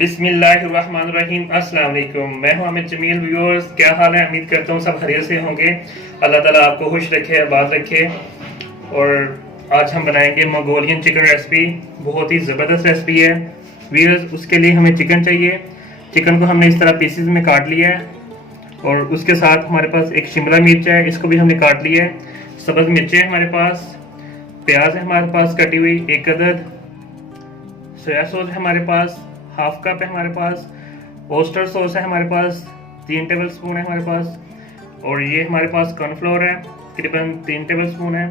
बिस्मिल्लाहिर्रहमानिर्रहीम। अस्सलाम वालेकुम। मैं हूं अमित जमील। व्यूअर्स, क्या हाल है? उम्मीद करता हूं सब खैरियत से होंगे। अल्लाह ताला आपको खुश रखे, आबाद रखे। और आज हम बनाएंगे मंगोलियन चिकन रेसिपी। बहुत ही ज़बरदस्त रेसिपी है व्यूअर्स। उसके लिए हमें चिकन चाहिए। चिकन को हमने इस तरह पीसेस में काट लिया है और उसके साथ हमारे पास एक शिमला मिर्च है, इसको भी हमने काट लिया है। सब्ज़ मिर्चें हमारे पास, प्याज है हमारे पास कटी हुई एक अदद, सोया सॉस है हमारे पास हाफ कप है हमारे पास, ओस्टर सॉस है हमारे पास 3 टेबल स्पून है हमारे पास, और ये हमारे पास कॉर्नफ्लोर है तकरीबन 3 टेबल स्पून है,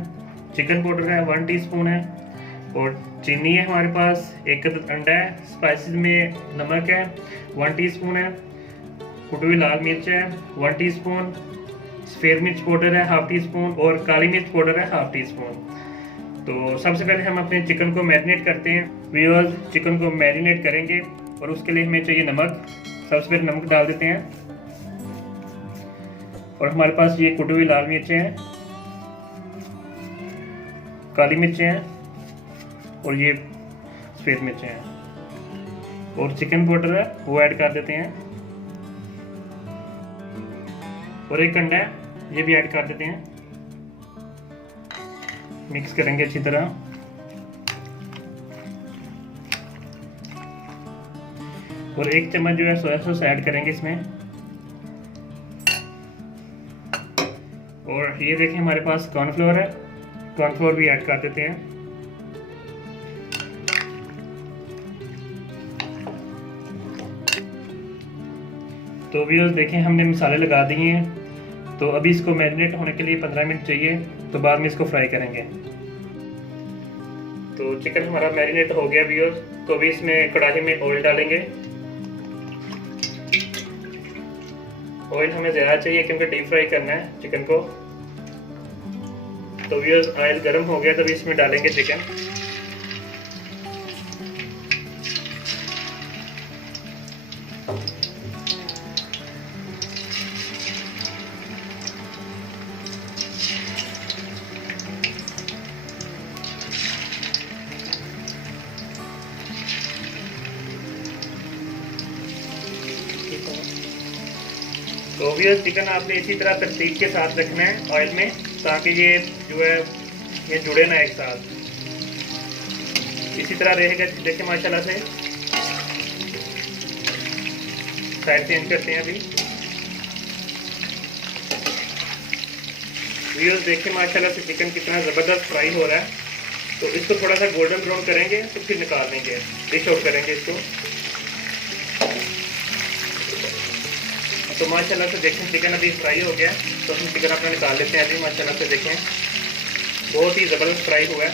चिकन पाउडर है 1 टीस्पून है, और चीनी है हमारे पास, एक अदद अंडा है, स्पाइसेस में नमक है 1 टीस्पून है, कुटी हुई लाल मिर्च है 1 टीस्पून, सफ़ेद मिर्च पाउडर है हाफ टी स्पून, और काली मिर्च पाउडर है हाफ टी स्पून। तो सबसे पहले हम अपने चिकन को मैरिनेट करते हैं व्यूअर्स। चिकन को मैरिनेट करेंगे और उसके लिए हमें चाहिए नमक। सबसे पहले नमक डाल देते हैं, और हमारे पास ये कुटी हुई लाल मिर्चें हैं, काली मिर्चें हैं, और ये सफ़ेद मिर्चें हैं, और चिकन पाउडर है वो ऐड कर देते हैं, और एक अंडा है ये भी ऐड कर देते हैं। मिक्स करेंगे अच्छी तरह, और 1 चम्मच जो है सोया सॉस ऐड करेंगे इसमें। और ये देखें हमारे पास कॉर्नफ्लोर है, कॉर्नफ्लोर भी ऐड कर देते हैं। तो व्यूअर्स देखें हमने मसाले लगा दिए हैं। तो अभी इसको मैरिनेट होने के लिए 15 मिनट चाहिए, तो बाद में इसको फ्राई करेंगे। तो चिकन हमारा मैरिनेट हो गया व्यूअर्स। तो अभी इसमें कढ़ाई में ऑयल डालेंगे। ऑयल हमें ज़्यादा चाहिए क्योंकि डीप फ्राई करना है चिकन को। तो व्यूअर्स ऑयल गर्म हो गया, तो अभी इसमें डालेंगे चिकन। तो भी चिकन आपने इसी तरह तरतीब के साथ रखना है ऑयल में, ताकि ये जो है ये जुड़े ना एक साथ। इसी तरह रहेगा। देखिए माशाल्लाह से साइड चेंज करते हैं अभी। व्यूअर्स देखिए माशाल्लाह से चिकन कितना ज़बरदस्त फ्राई हो रहा है। तो इसको थोड़ा सा गोल्डन ब्राउन करेंगे, तो फिर निकाल देंगे, डिश आउट करेंगे इसको। तो माशाल्लाह से देखें चिकन अभी फ्राई हो गया, तो हम चिकन अपना निकाल लेते हैं अभी। माशाल्लाह से देखें बहुत ही ज़बरदस्त फ्राई हुआ है।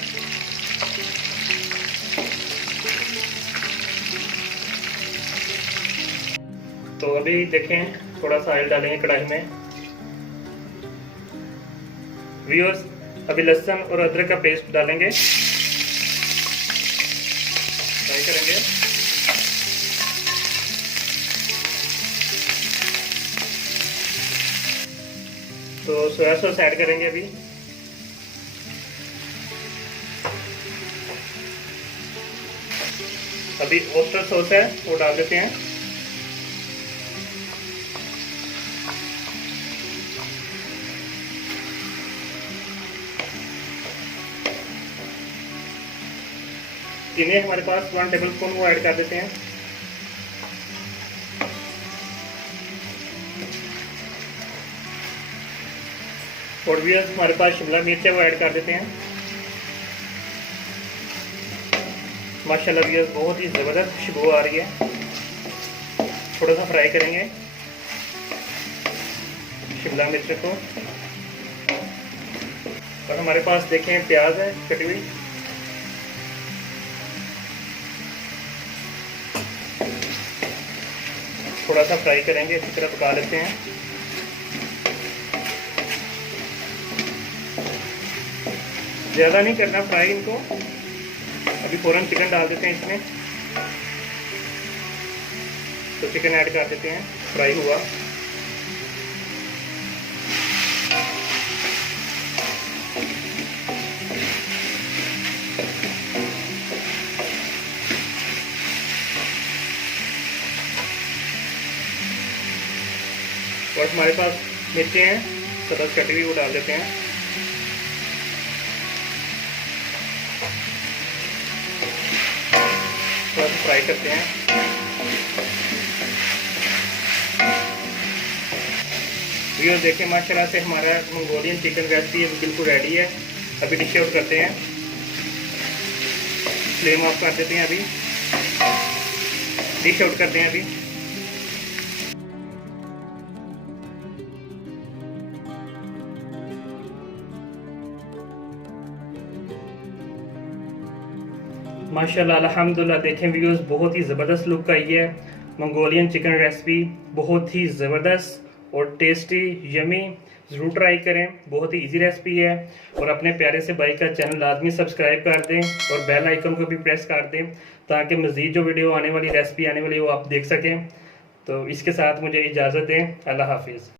तो अभी देखें थोड़ा सा ऑयल डालेंगे कढ़ाई में व्यूअर्स। अभी लहसुन और अदरक का पेस्ट डालेंगे, फ्राई करेंगे। तो सोया सॉस ऐड करेंगे अभी। अभी ओस्टर सॉस है वो डाल देते हैं। चीनी हमारे पास 1 टेबल स्पून वो ऐड कर देते हैं। और भी हमारे पास शिमला मिर्च है वो ऐड कर देते हैं। माशाल्लाह भी बहुत ही ज़बरदस्त खुशबू आ रही है। थोड़ा सा फ्राई करेंगे शिमला मिर्च को। और हमारे पास देखें प्याज है कटी हुई, थोड़ा सा फ्राई करेंगे, इसी तरह पका लेते हैं। ज़्यादा नहीं करना फ्राई इनको। अभी फ़ौरन चिकन डाल देते हैं इसमें। तो चिकन ऐड कर देते हैं फ्राई हुआ। और हमारे पास मिर्चें हैं सब्ज़ कटी हुई, वो डाल देते हैं। थोड़ा सा फ्राई करते हैं। व्यूअर्स देखिए माशाल्लाह से हमारा मंगोलियन चिकन रेसिपी है बिल्कुल रेडी है। अभी डिश आउट करते हैं, फ्लेम ऑफ कर देते हैं, अभी डिश आउट करते हैं अभी। माशाल्लाह अल्हम्दुलिल्लाह देखें व्यूअर्स बहुत ही ज़बरदस्त लुक आई है मंगोलियन चिकन रेसिपी, बहुत ही ज़बरदस्त और टेस्टी यमी। ज़रूर ट्राई करें, बहुत ही इजी रेसिपी है। और अपने प्यारे से भाई का चैनल लाजमी सब्सक्राइब कर दें और बेल आइकन को भी प्रेस कर दें ताकि मज़ीद जो वीडियो आने वाली रेसिपी आने वाली वो आप देख सकें। तो इसके साथ मुझे इजाज़त दें, अल्लाह हाफिज़।